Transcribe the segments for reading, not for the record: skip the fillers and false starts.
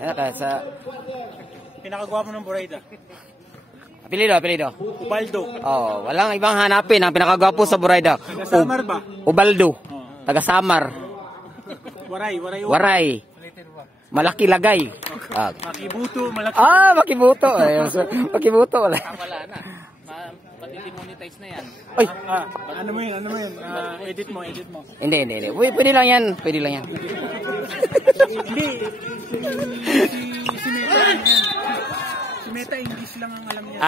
Ano ka sa... Pinakagwapo ng Buraida. Apelido. Ubaldo. Oh, walang ibang hanapin ang pinakagwapo sa Buraida. Taga Samar ba? Ubaldo. Taga Samar. Waray. Malaki lagay. Makibuto, malaki. Makibuto. Makibuto wala. Wala na. Mati-demonetize na yan. Ay, Ano mo yun? Edit mo. hindi. Uy, pwede lang yan. Hindi. Si Meta English lang ang alam niya.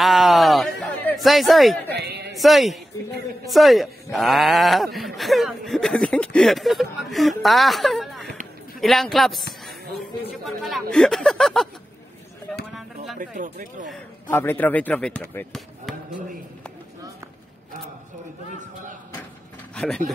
Soy. Ilang claps? Petro. Alando.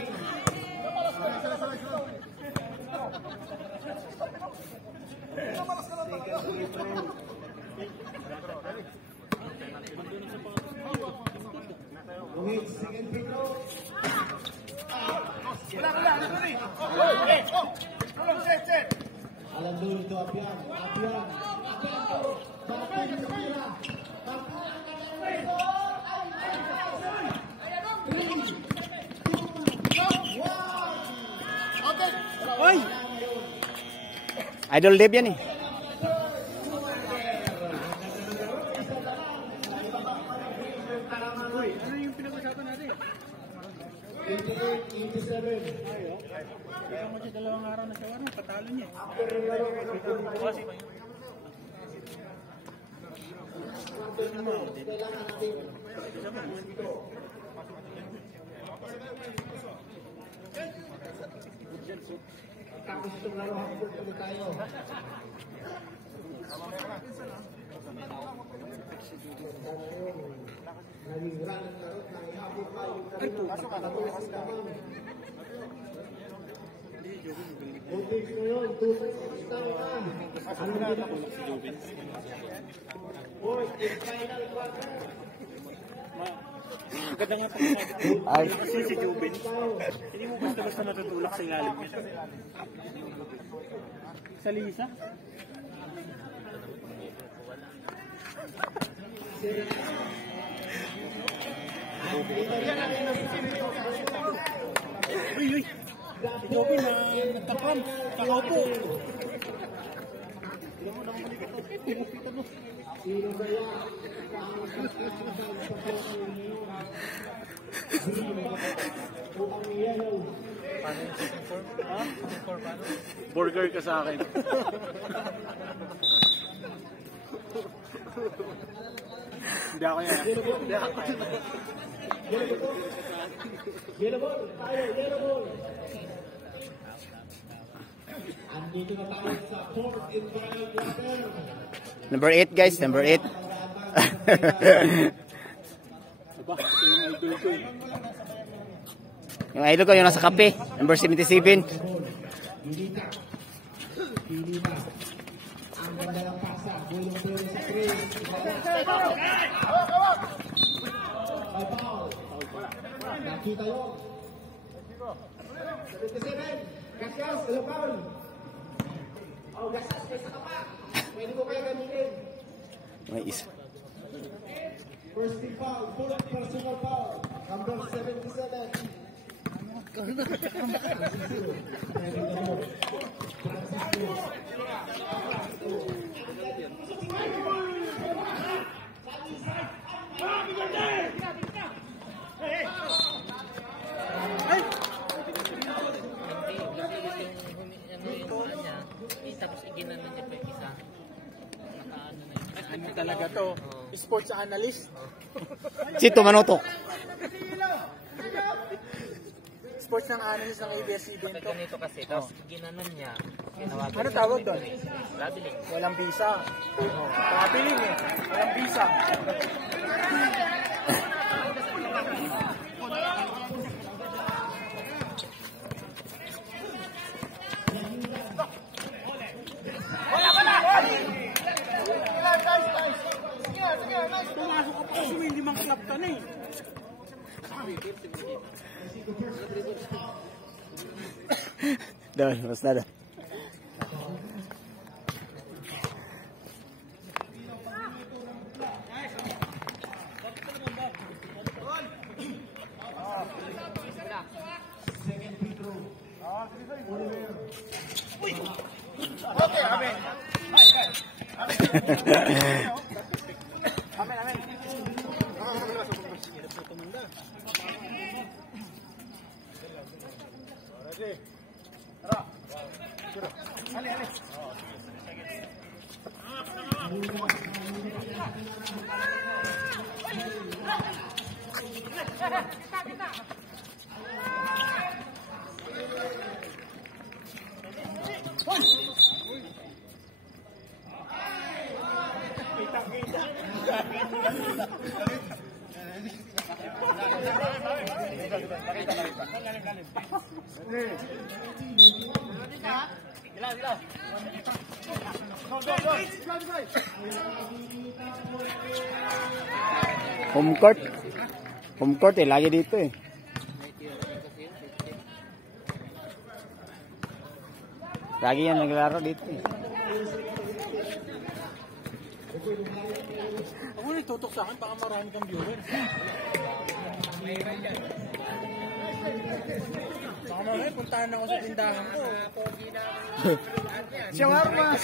Idol Dave yan eh. Ano yung pinag-usapan natin? 87. Kaya mo siya 2 araw na siya warang, patalo niya. Tapos itong laro hapon ulit tayo. Naging run ng laro, nangihapon tayo. Buntis mo yun, 2 seconds tayo na. Ano na ako si Jubin? Fourth and final quarter. Maganda nga pag kasi si Jubin. Hindi mo basta natutulak sa ilalim niya. Sa Lisa? Uy! Si Jubin na nagtapam. Kakaupo. Sino kaya? Burger ka sa akin. Hindi ako yan. Yellow ball, tayo, yellow ball. Andito na tayo sa fourth and final quarter. Number 8 guys, number 8. Yung idol ko yung nasa kape, number 77. Ang ganda ng pasa, bulong-bulong sa 3. Nakita yun. 77. Gasgas, alapaw. Gasgas, may saka pa. Pwede mo kayo gamitin. May isa. First team foul, fourth personal foul. Number 77. Tapos iginan na niya pa yung isa. Nakaano na yun. Ano talaga to? Sports analyst? Sito Manotok. Sports ng analyst ng ABS-CBN to. Ganito kasi, tapos ginanon niya. Ano tawag doon? Labeling. Walang visa. Pabiling eh. Walang visa. Pumasok ka pa kasi may 5 club ka na eh. Doon, mas na doon. Home court. Home court eh, lagi dito eh. Lagi yan naglaro dito eh. Ako nagtutok sa akin, baka marami kang viewers. Baka mamaya, puntahan ako sa tindahan ko. Siyang armas!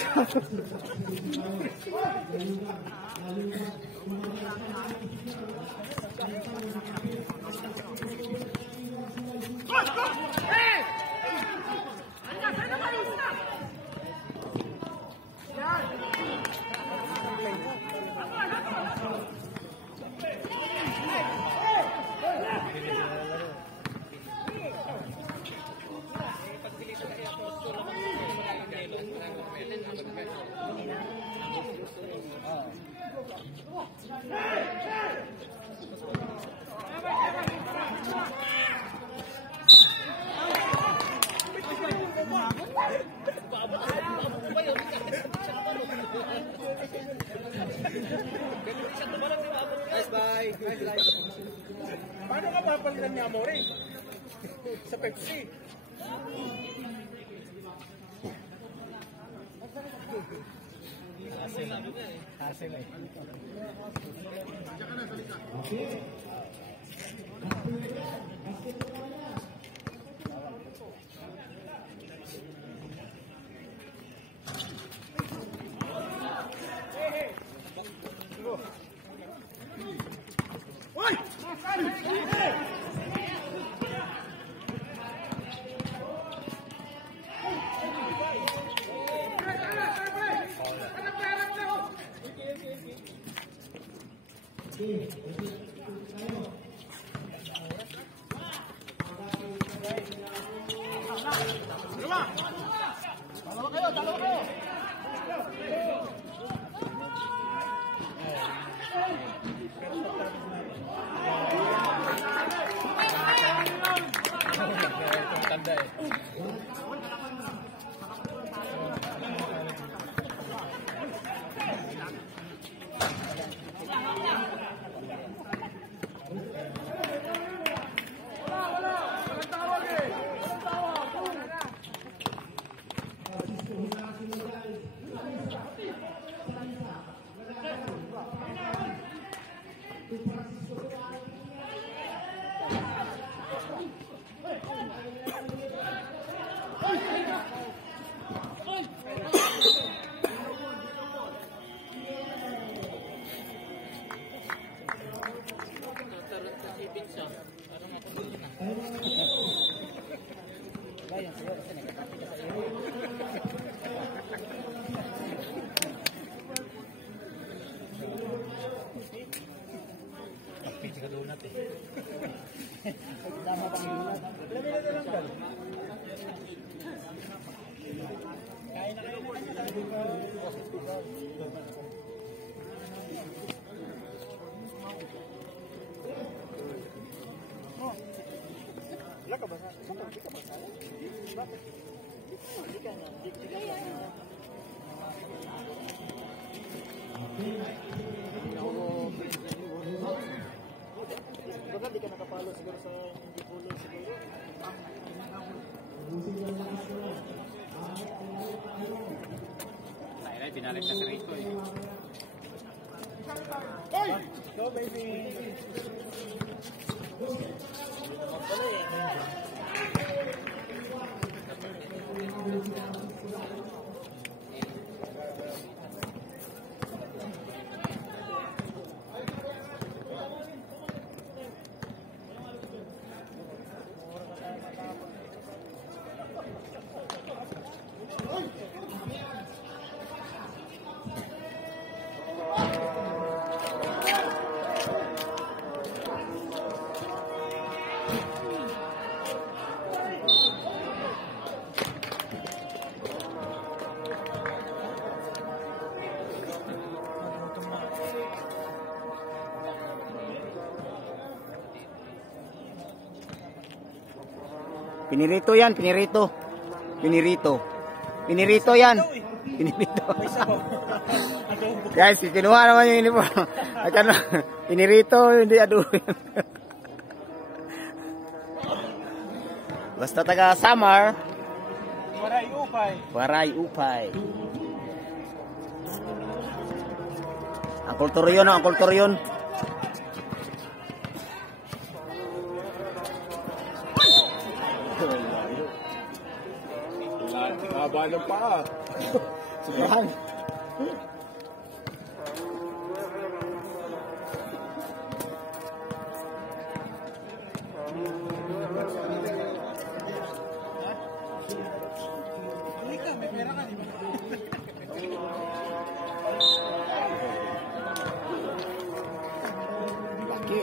Paano ka papalitan ni Amore? Sa Pepsi. Hassle eh. Binalik na si Rico eh. Go baby! Pinirito yan, pinirito. Pinirito. Pinirito yan. Pinirito. Guys, kinuha naman yung uniform. Pinirito, hindi adobo yan. Basta taga Samar. Waray upay. Waray upay. Ang kultur yun, ang kultur yun. Haba ng paa. Sobrang. Laki.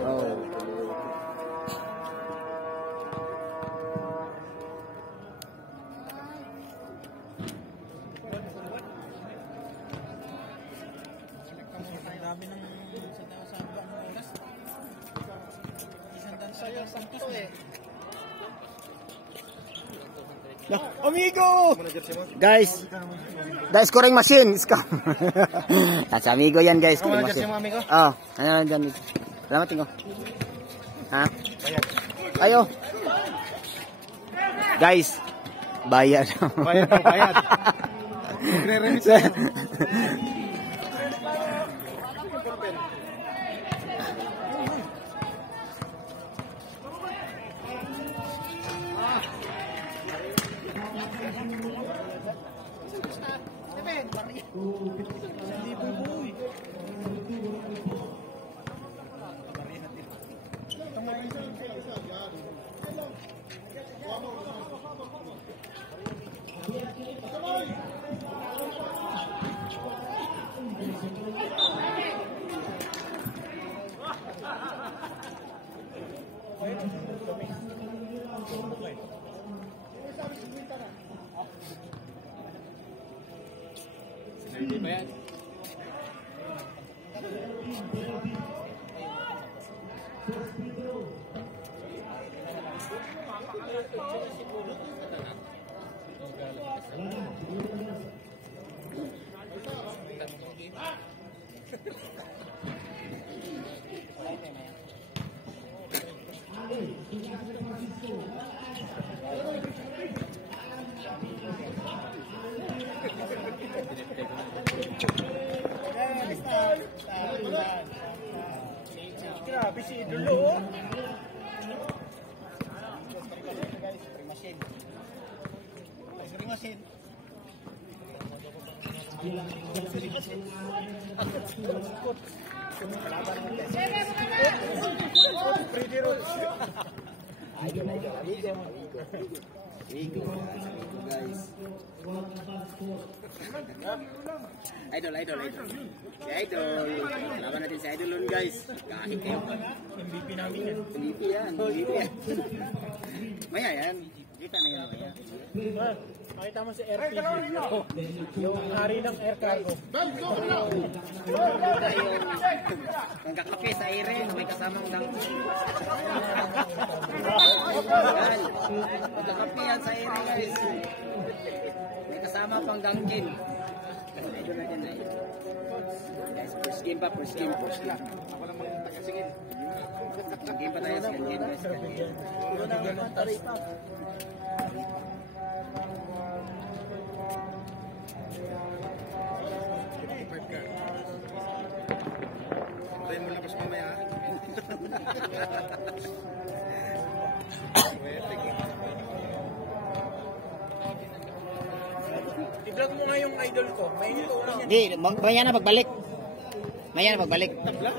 Oh. Amigo! Guys, the scoring machine, scam. Sa amigo yan guys, scoring machine. Oh, ano dyan. Salamat tingo. Ha? Ayo. Guys, bayad. Bayad po, bayad. Magre-remit na. Grabe si Idolo. Idol. Si Idol. Laban natin si Idol nun guys. Kahit kayo. MVP namin yan. MVP yan. Maya yan. Kita na yan. Maya. Makita mo si RPG. Yung hari ng air cargo. Ang kakape sa aire. May kasamang lang. Ang kakape yan sa aire guys. May kasama pang gangkin. Idol na yan. Guys, first game pa. First game. Ako lang mag-tagasingin. Game pa tayo sa game guys. Puro na ang tarita. Tayo mo labas mamaya. I-vlog mo nga yung idol ko. May ito ulan yan. Hindi, maya na pagbalik. Tabla?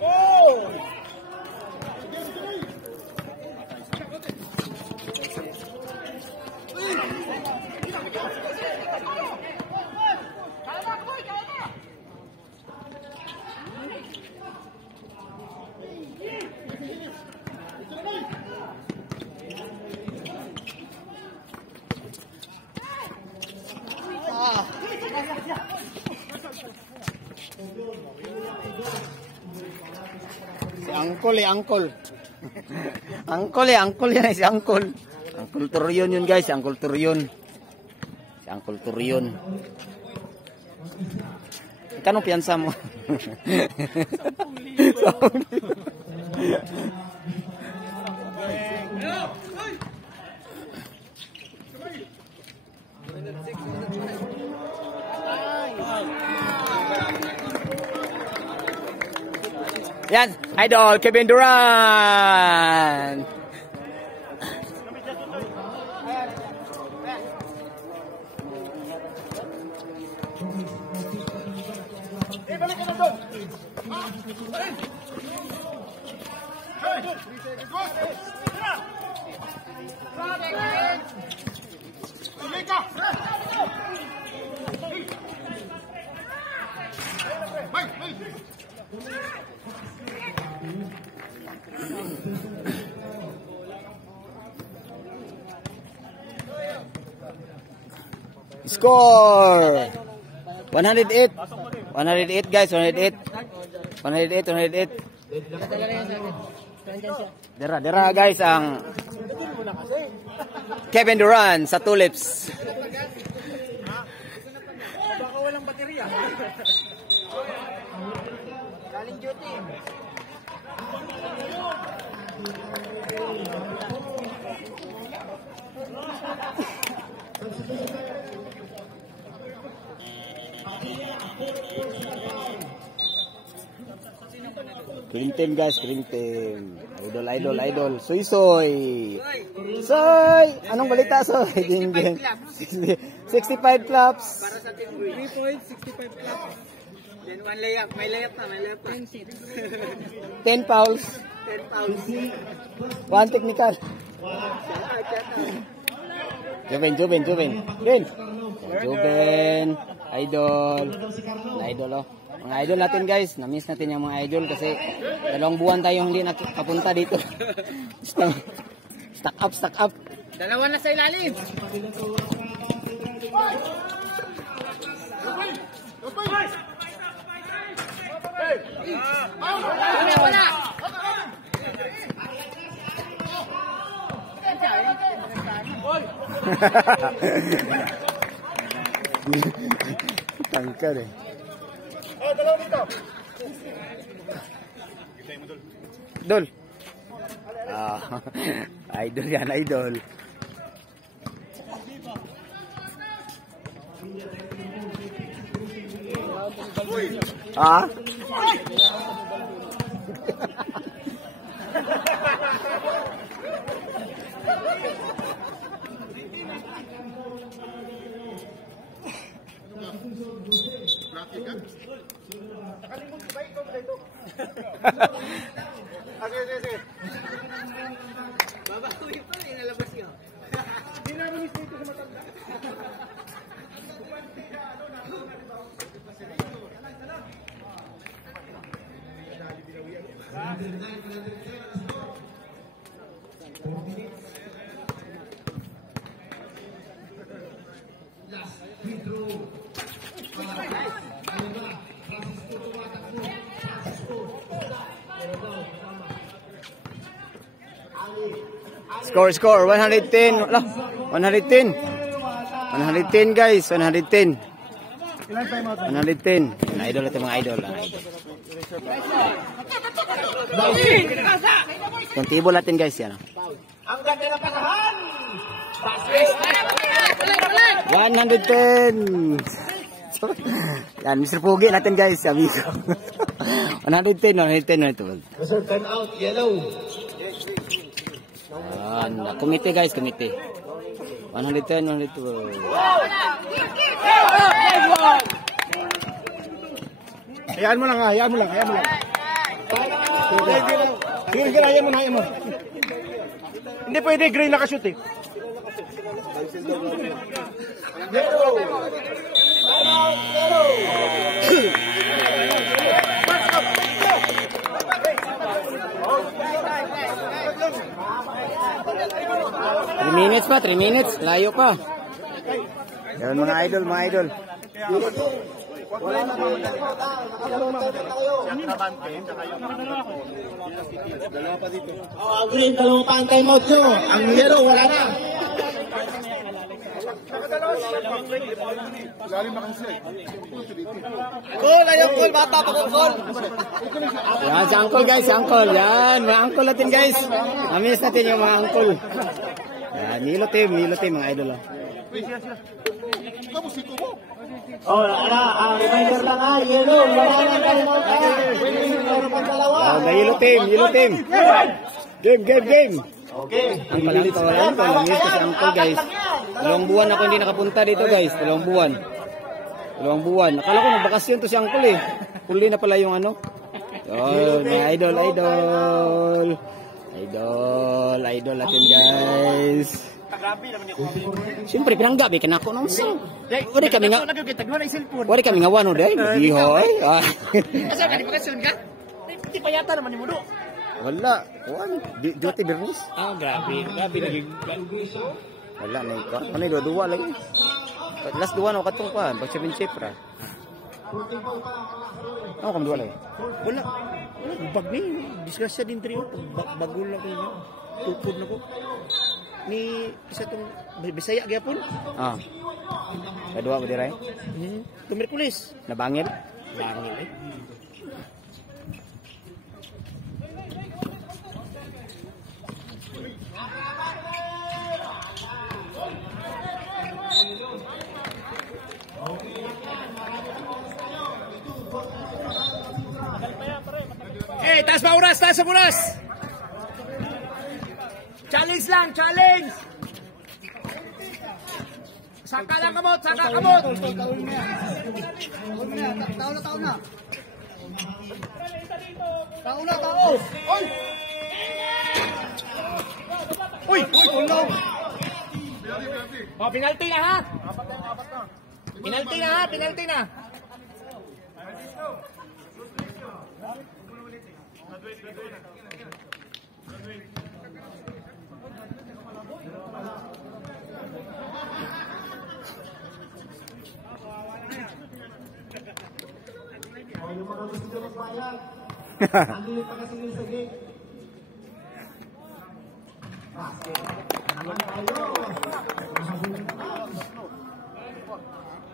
Oh! Si Angkol Angkol. Angkol yan si Angkol. Angkol Turion yun guys, Angkol Turion. Si Angkol Turion. Kano piyansa mo? Yan, idol Kevin Durant. Score 108. 108 guys, 108. 108, 108. Dera guys ang Kevin Durant sa Tulips. Baka walang baterya. Galing duty. Green team guys, green team. Idol. Soy. Anong balita soy? 65 claps. Para sa team 3 points, 65 claps. Then one layup. May layup pa. 10 fouls. 10 fouls. 1 technical. Juven. Idol. Oh. Mga idol natin guys, na-miss natin yung mga idol kasi 2 buwan tayo hindi nakapunta dito. Stack up. Dalawa na sa ilalim. Wala. Tangkad eh. Dalawa dito. Idol. Idol yan, idol. Sige. Babawi pa, inalabas niyo. Hindi namin dito sa matanda. Score 110. 110 guys, 110. 110. Idol ito mga idol. Kontibo natin guys yan. Ang ganda ng pasahan. 110. Yan, Mr. Pugi natin guys, amigo. 110 ito. Mr. Time out, yellow. Komite guys, komite. 110. Hayaan mo lang. Sige, hayaan mo. Hindi pwede, green nakashoot eh. Pa, 3 minutes, layo pa. Yan mga idol. Wala na mamadali. Dalawa pa dito. Ang green, dalawang pa ang time out nyo. Ang yellow, wala na. Cool, ayun, cool, bata pa cool. Yan, si Uncle guys, si Uncle. Yan, mga Uncle natin guys. Namiss natin yung mga Uncle. Yan, Milo team, mga idol. Oh, ang reminder lang ha, yellow, wala na time out ha. Meron pang dalawa. Yellow team. Game. Okay. Ang palang tawaran ko, namiss ko si Uncle guys. 2 buwan ako hindi nakapunta dito guys, 2 buwan. 2 buwan. Akala ko magbakasyon to si Uncle eh. Huli na pala yung ano. Oh, mga idol natin guys. Siyempre pinanggabi ka na ako nung saan. Wari kami nga wano day. Dihoy. Asa ka, di bakasyon ka? Hindi pa yata naman ni Mudo. Wala. Duty business. Grabe lagi. Wala na ito. Ano yung dua lagi? Last 2 na ako katong pa. Pag 7 chip ra. Ano kami 2 lagi? Wala. Bag ni. Discuss din trio. Bagul na ko yun. Tupod na ko. Ni isa tong Bisaya gyapon. Kadua ko diray. Tumirkulis. Nabangil. Bangil eh. Okay, taas ang oras. Challenge lang. Saka lang kamot. Taon na. Uy, tulong. Oh, penalty na ha. Penalty na. Yung mga gusto nyo magbayad. Andun yung pagkasingil sa gate. Naman tayo.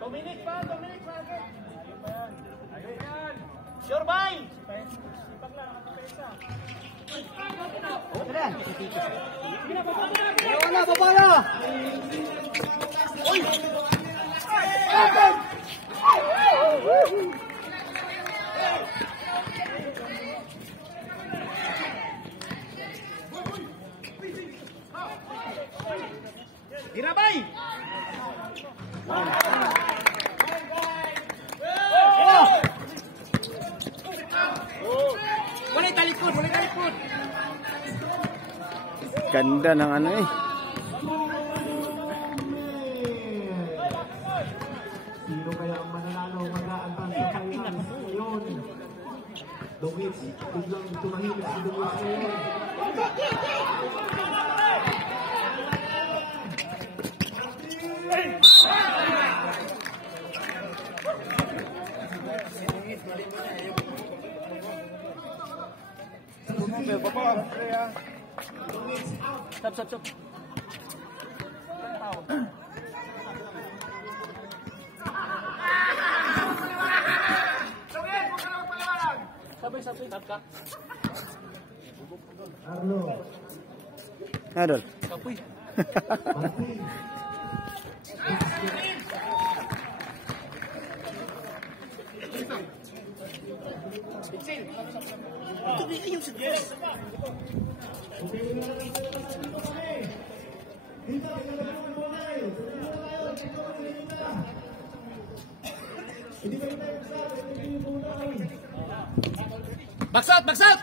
Dominic pa. Sure, bye. Babala. Uy. Ginabay. Walay talikod. Ganda ng ano eh. Sino kaya ang mananalo mag-aantang sa finals ngayon? Dungis, biglang tumahimik si Dungis ngayon. Stop. Sabay, tap ka. Arlo, Adol. Kapoy. Martin. Bagsat!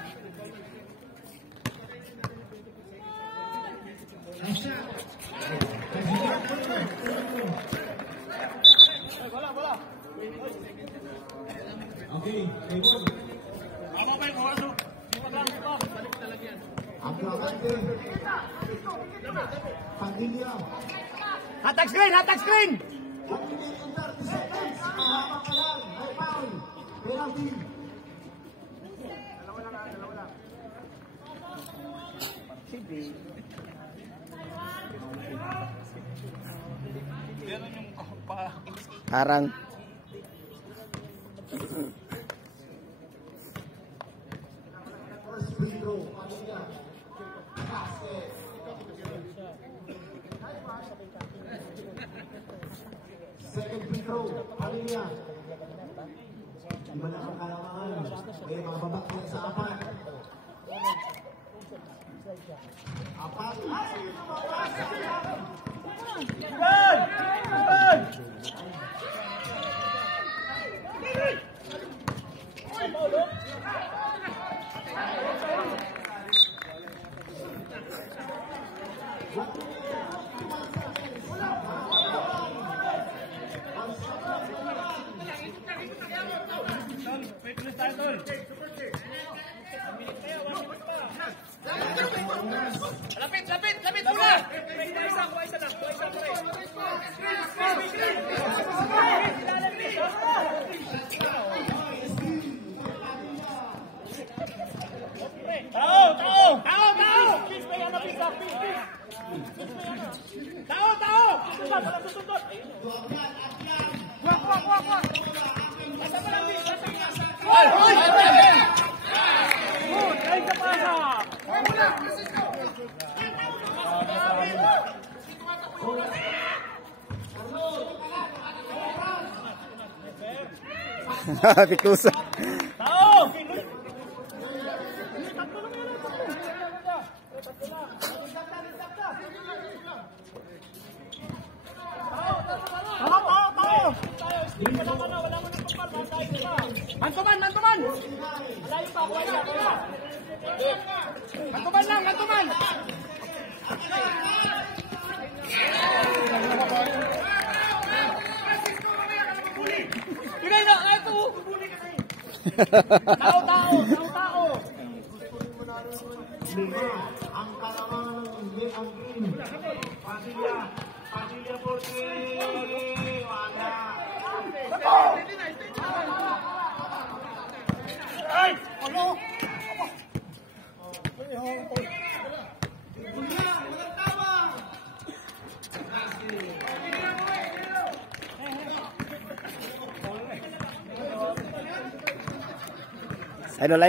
Okay, Raymond. Ang plakante. Pagdinya. Hatag screen! Kung hindi in 30 seconds, mahaba ka yan. Ay, Harang. First free throw, Pamilya. Second free throw, Pamilya. Iba na ang kalamangan. May mga babak yan sa apat. Apat. Lapit muna! Pikusa. Mantuman! Mantuman! Pinay na! Ito! Tao! Lima, ang kalamangan ng ang green. Pamilya for three. Wala. Ay! Ano? Idol.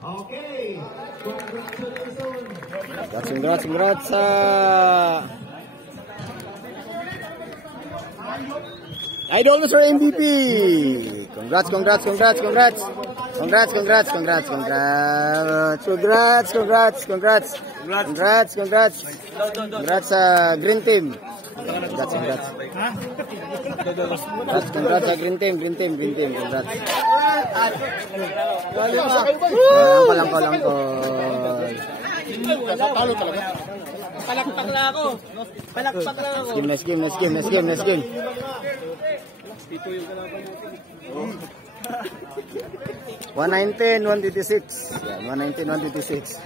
Okay. Congrats. Idol Mr. MVP. Congrats. Congrats sa Green Team. Congrats. Congrats sa Green Team. Congrats. Lang ko. Palakpak lang ako. Nice game. 119-126. Yan, 119-126.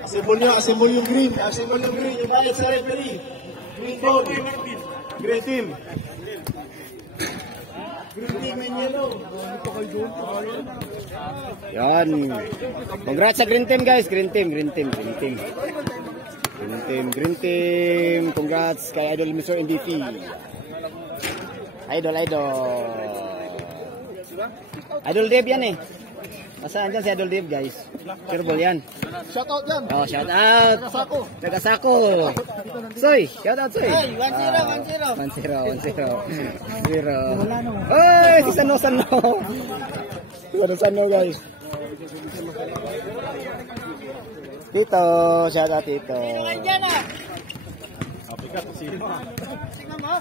Assemble yung green. Yung bayad sa referee. Green goal. Green team. Green team and yellow. Yan. Congrats sa Green Team, guys. Green Team. Congrats kay Idol Mr. MVP. Idol. Idol Dave yan eh. Masaan dyan si Idol Dave, guys? Kerbol yan. Shoutout yan. Oh, shout out. Tagasako. Soy, shout out Soy. 1-0. 0. Oy, si Sano. Sano, guys. Tito, shout out Tito. Diyan ah. Tingnan mo.